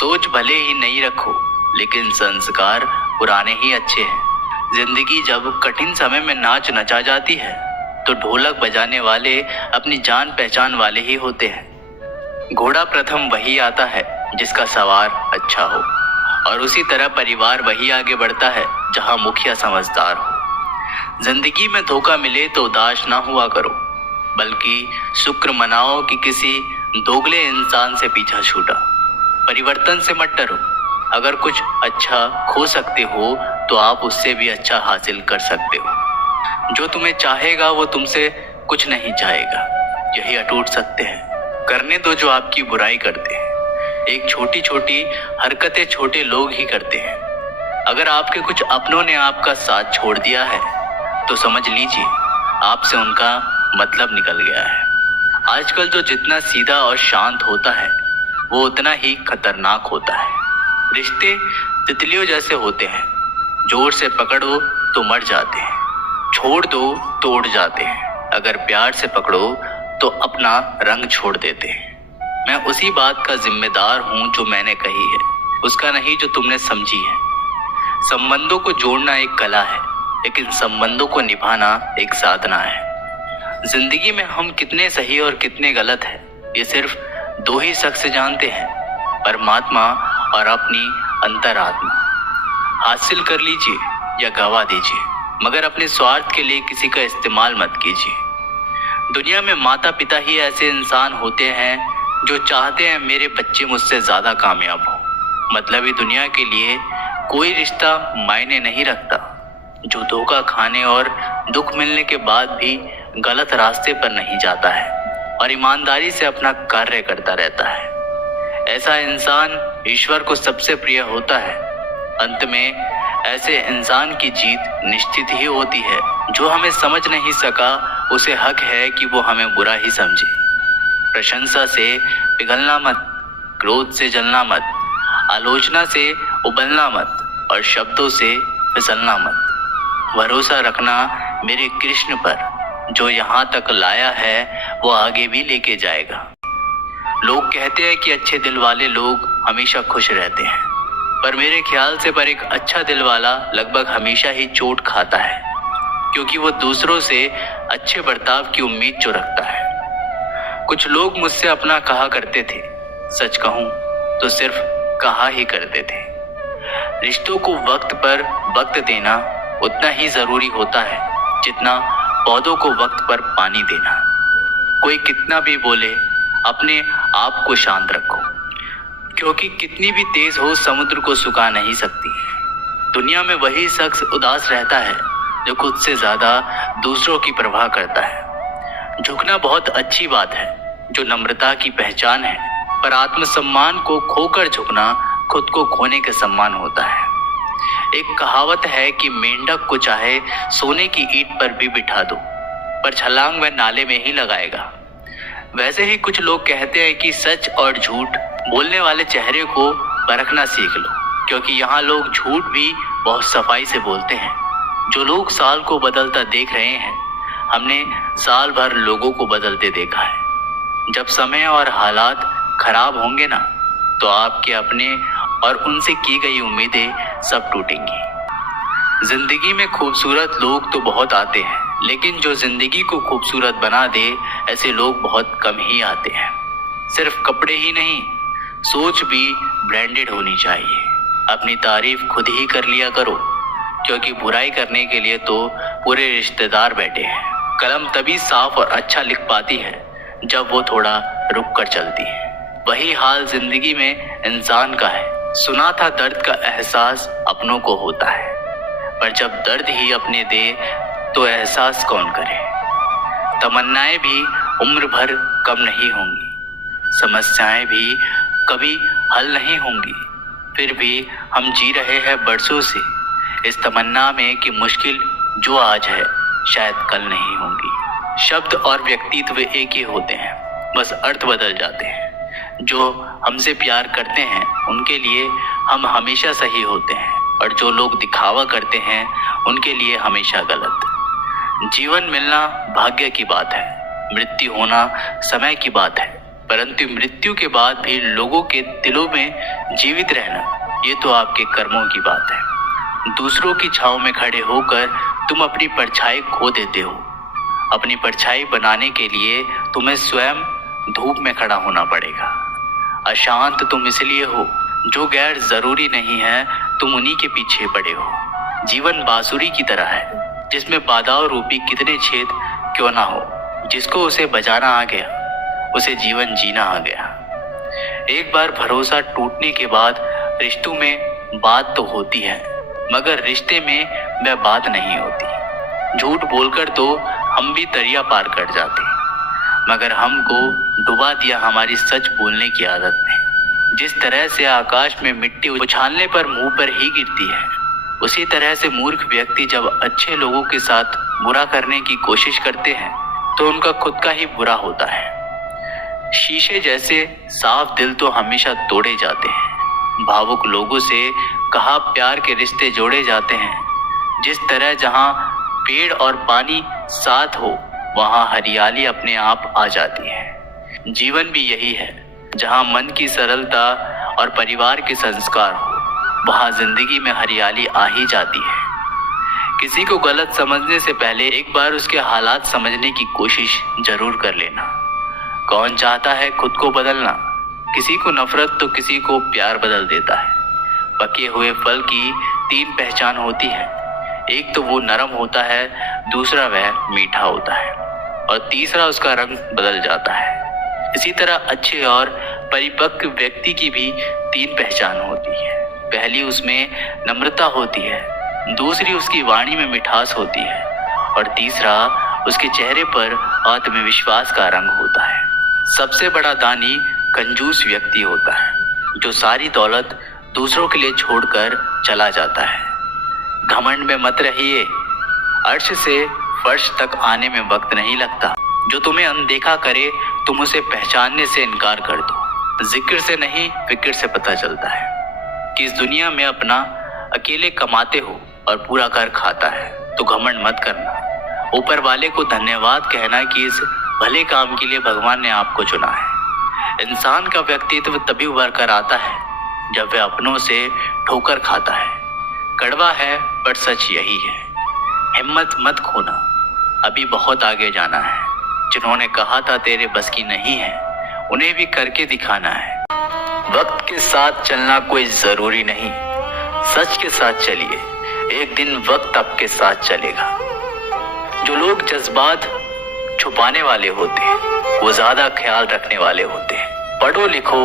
सोच भले ही नई रखो, लेकिन संस्कार पुराने ही अच्छे हैं। जिंदगी जब कठिन समय में नाच नचा जाती है तो ढोलक बजाने वाले अपनी जान पहचान वाले ही होते हैं। घोड़ा प्रथम वही आता है जिसका सवार अच्छा हो, और उसी तरह परिवार वही आगे बढ़ता है जहां मुखिया समझदार हो। जिंदगी में धोखा मिले तो उदास ना हुआ करो, बल्कि शुक्र मनाओ कि किसी दोगले इंसान से पीछा छूटा। परिवर्तन से मत डरो, अगर कुछ अच्छा खो सकते हो तो आप उससे भी अच्छा हासिल कर सकते हो। जो तुम्हें चाहेगा वो तुमसे कुछ नहीं चाहेगा, यही अटूट सत्य है। करने दो जो आपकी बुराई करते हैं। एक छोटी छोटी हरकतें छोटे लोग ही करते हैं। अगर आपके कुछ अपनों ने आपका साथ छोड़ दिया है तो समझ लीजिए आपसे उनका मतलब निकल गया है। आजकल जो जितना सीधा और शांत होता है वो उतना ही खतरनाक होता है। रिश्ते तितलियों जैसे होते हैं, जोर से पकड़ो तो मर जाते हैं, छोड़ दो तो उड़ जाते हैं, अगर प्यार से पकड़ो तो अपना रंग छोड़ देते हैं। मैं उसी बात का जिम्मेदार हूँ जो मैंने कही है, उसका नहीं जो तुमने समझी है। संबंधों को जोड़ना एक कला है, लेकिन संबंधों को निभाना एक साधना है। जिंदगी में हम कितने सही और कितने गलत हैं, ये सिर्फ दो ही शख्स जानते हैं, परमात्मा और अपनी अंतरात्मा। हासिल कर लीजिए या गवा दीजिए, मगर अपने स्वार्थ के लिए किसी का इस्तेमाल मत कीजिए। दुनिया में माता पिता ही ऐसे इंसान होते हैं जो चाहते हैं मेरे बच्चे मुझसे ज्यादा कामयाब हो। मतलबी दुनिया के लिए कोई रिश्ता मायने नहीं रखता जो धोखा खाने और दुख मिलने के बाद भी गलत रास्ते पर नहीं जाता है और ईमानदारी से अपना कार्य करता रहता है। ऐसा इंसान ईश्वर को सबसे प्रिय होता है। अंत में ऐसे इंसान की जीत निश्चित ही होती है। जो हमें समझ नहीं सका उसे हक है कि वो हमें बुरा ही समझे। प्रशंसा से पिघलना मत, क्रोध से जलना मत, आलोचना से उबलना मत और शब्दों से फिसलना मत। भरोसा रखना मेरे कृष्ण पर, जो यहाँ तक लाया है वो आगे भी लेके जाएगा। लोग कहते हैं कि अच्छे दिल वाले लोग हमेशा खुश रहते हैं, पर मेरे ख्याल से पर एक अच्छा दिल वाला लगभग हमेशा ही चोट खाता है, क्योंकि वो दूसरों से अच्छे बर्ताव की उम्मीद जो रखता है। कुछ लोग मुझसे अपना कहा करते थे, सच कहूं तो सिर्फ कहा ही करते थे। रिश्तों को वक्त पर वक्त देना उतना ही जरूरी होता है जितना पौधों को वक्त पर पानी देना। कोई कितना भी बोले, अपने आप को शांत रखो, क्योंकि कितनी भी तेज हो समुद्र को सुखा नहीं सकती। दुनिया में वही शख्स उदास रहता है जो खुद से ज्यादा दूसरों की परवाह करता है। झुकना बहुत अच्छी बात है, जो नम्रता की पहचान है, पर आत्मसम्मान को खोकर झुकना खुद को खोने के सम्मान होता है। एक कहावत है कि मेंढक को चाहे सोने की ईंट पर भी बिठा दो, पर छलांग वह नाले में ही लगाएगा। वैसे ही कुछ लोग कहते हैं कि सच और झूठ बोलने वाले चेहरे को परखना सीख लो, क्योंकि यहाँ लोग झूठ भी बहुत सफाई से बोलते हैं। जो लोग साल को बदलता देख रहे हैं, हमने साल भर लोगों को बदलते देखा है। जब समय और हालात खराब होंगे ना, तो आपके अपने और उनसे की गई उम्मीदें सब टूटेंगी। जिंदगी में खूबसूरत लोग तो बहुत आते हैं, लेकिन जो जिंदगी को खूबसूरत बना दे ऐसे लोग बहुत कम ही आते हैं। सिर्फ कपड़े ही नहीं, सोच भी ब्रांडेड होनी चाहिए। अपनी तारीफ खुद ही कर लिया करो, क्योंकि बुराई करने के लिए तो पूरे रिश्तेदार बैठे हैं। कलम तभी साफ और अच्छा लिख पाती है जब वो थोड़ा रुक कर चलती है। वही हाल जिंदगी में इंसान का है। सुना था दर्द का एहसास अपनों को होता है, पर जब दर्द ही अपने दे तो एहसास कौन करे। तमन्नाएं भी उम्र भर कम नहीं होंगी, समस्याएं भी कभी हल नहीं होंगी, फिर भी हम जी रहे हैं बरसों से इस तमन्ना में कि मुश्किल जो आज है शायद कल नहीं होंगी। शब्द और व्यक्तित्व एक ही होते हैं, बस अर्थ बदल जाते हैं। जो हमसे प्यार करते हैं उनके लिए हम हमेशा सही होते हैं, और जो लोग दिखावा करते हैं उनके लिए हमेशा गलत। जीवन मिलना भाग्य की बात है, मृत्यु होना समय की बात है, परंतु मृत्यु के बाद भी लोगों के दिलों में जीवित रहना, ये तो आपके कर्मों की बात है। दूसरों की छांव में खड़े होकर तुम अपनी परछाई खो देते हो। अपनी परछाई बनाने के लिए तुम्हें स्वयं धूप में खड़ा होना पड़ेगा। अशांत तुम इसलिए हो, जो गैर जरूरी नहीं है तुम उन्हीं के पीछे पड़े हो। जीवन बांसुरी की तरह है, जिसमें बाधाओं रूपी कितने छेद क्यों ना हो, जिसको उसे बजाना आ गया उसे जीवन जीना आ गया। एक बार भरोसा टूटने के बाद रिश्तों में बात तो होती है, मगर रिश्ते में वह बात नहीं होती। झूठ बोलकर तो हम भी दरिया पार कर जाते, मगर हमको डुबा दिया हमारी सच बोलने की आदत ने। जिस तरह से आकाश में मिट्टी उछालने पर मुंह पर ही गिरती है, उसी तरह से मूर्ख व्यक्ति जब अच्छे लोगों के साथ बुरा करने की कोशिश करते हैं तो उनका खुद का ही बुरा होता है। शीशे जैसे साफ दिल तो हमेशा तोड़े जाते हैं। भावुक लोगों से कहा प्यार के रिश्ते जोड़े जाते हैं। जिस तरह जहां पेड़ और पानी साथ हो, वहां हरियाली अपने आप आ जाती है। जीवन भी यही है, जहां मन की सरलता और परिवार के संस्कार हो, वहां जिंदगी में हरियाली आ ही जाती है। किसी को गलत समझने से पहले एक बार उसके हालात समझने की कोशिश जरूर कर लेना। कौन चाहता है खुद को बदलना? किसी को नफरत तो किसी को प्यार बदल देता है। पके हुए फल की 3 पहचान होती है। एक तो वो नरम होता है, दूसरा वह मीठा होता है और तीसरा उसका रंग बदल जाता है। इसी तरह अच्छे और परिपक्व व्यक्ति की भी 3 पहचान होती है। पहली उसमें नम्रता होती है, दूसरी उसकी वाणी में मिठास होती है और तीसरा उसके चेहरे पर आत्मविश्वास का रंग होता है। सबसे बड़ा दानी कंजूस व्यक्ति होता है, जो सारी दौलत दूसरों के लिए छोड़कर चला जाता है। घमंड में मत रहिए, अर्श से फर्श तक आने में वक्त नहीं लगता। जो तुम्हें अनदेखा करे तुम उसे पहचानने से इनकार कर दो। जिक्र से नहीं फिक्र से पता चलता है कि इस दुनिया में अपना अकेले कमाते हो और पूरा कर खाता है, तो घमंड मत करना। ऊपर वाले को धन्यवाद कहना कि इस भले काम के लिए भगवान ने आपको चुना है। इंसान का व्यक्तित्व तभी उभर कर आता है जब वह अपनों से ठोकर खाता है। कड़वा है पर सच यही है। हिम्मत मत खोना, अभी बहुत आगे जाना है। जिन्होंने कहा था तेरे बस की नहीं है, उन्हें भी करके दिखाना है। वक्त के साथ चलना कोई जरूरी नहीं, सच के साथ चलिए, एक दिन वक्त आपके साथ चलेगा। जो लोग जज्बात छुपाने वाले होते हैं वो ज्यादा ख्याल रखने वाले होते हैं। पढ़ो लिखो,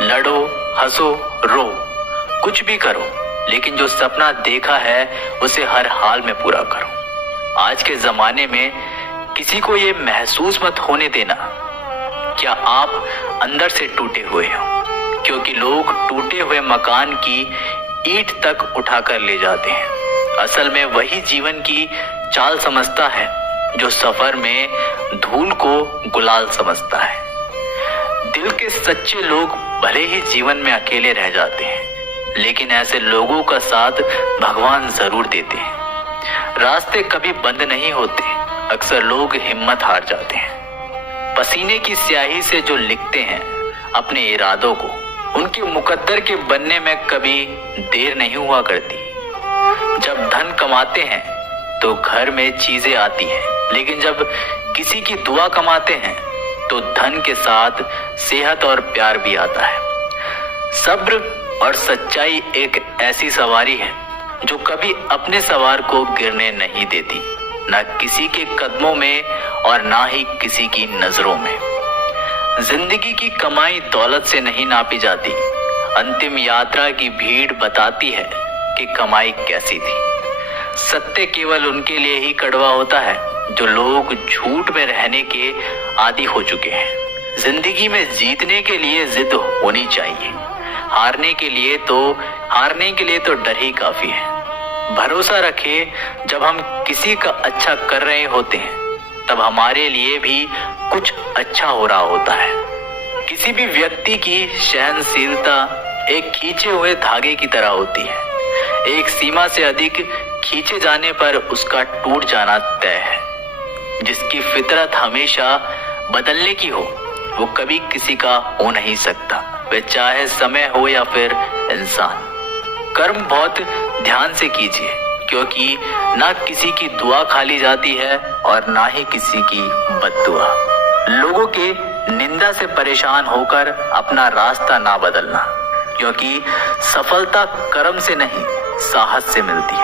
लड़ो, हंसो, रो, कुछ भी करो, लेकिन जो सपना देखा है उसे हर हाल में पूरा करो। आज के जमाने में किसी को ये महसूस मत होने देना क्या आप अंदर से टूटे हुए हो, क्योंकि लोग टूटे हुए मकान की ईंट तक उठाकर ले जाते हैं। असल में वही जीवन की चाल समझता है जो सफर में धूल को गुलाल समझता है। दिल के सच्चे लोग भले ही जीवन में अकेले रह जाते हैं, लेकिन ऐसे लोगों का साथ भगवान जरूर देते हैं। रास्ते कभी बंद नहीं होते, अक्सर लोग हिम्मत हार जाते हैं। पसीने की स्याही से जो लिखते हैं अपने इरादों को, उनके मुकद्दर के बनने में कभी देर नहीं हुआ करती। जब धन कमाते हैं तो घर में चीजें आती हैं, लेकिन जब किसी की दुआ कमाते हैं तो धन के साथ सेहत और प्यार भी आता है। सब्र और सच्चाई एक ऐसी सवारी है जो कभी अपने सवार को गिरने नहीं देती, ना किसी के कदमों में और ना ही किसी की नजरों में। जिंदगी की कमाई दौलत से नहीं नापी जाती। अंतिम यात्रा की भीड़ बताती है कि कमाई कैसी थी। सत्य केवल उनके लिए ही कड़वा होता है जो लोग झूठ में रहने के आदी हो चुके हैं। जिंदगी में जीतने के लिए जिद होनी चाहिए, हारने के लिए तो डर ही काफी है। भरोसा रखें, जब हम किसी का अच्छा कर रहे होते हैं तब हमारे लिए भी कुछ अच्छा हो रहा होता है। किसी भी व्यक्ति की सहनशीलता एक खींचे हुए धागे की तरह होती है। एक सीमा से अधिक खींचे जाने पर उसका टूट जाना तय है। जिसकी फितरत हमेशा बदलने की हो, वो कभी किसी का हो नहीं सकता, वे चाहे समय हो या फिर इंसान। कर्म बहुत ध्यान से कीजिए, क्योंकि ना किसी की दुआ खाली जाती है और ना ही किसी की बद्दुआ। लोगों के निंदा से परेशान होकर अपना रास्ता ना बदलना, क्योंकि सफलता कर्म से नहीं साहस से मिलती है।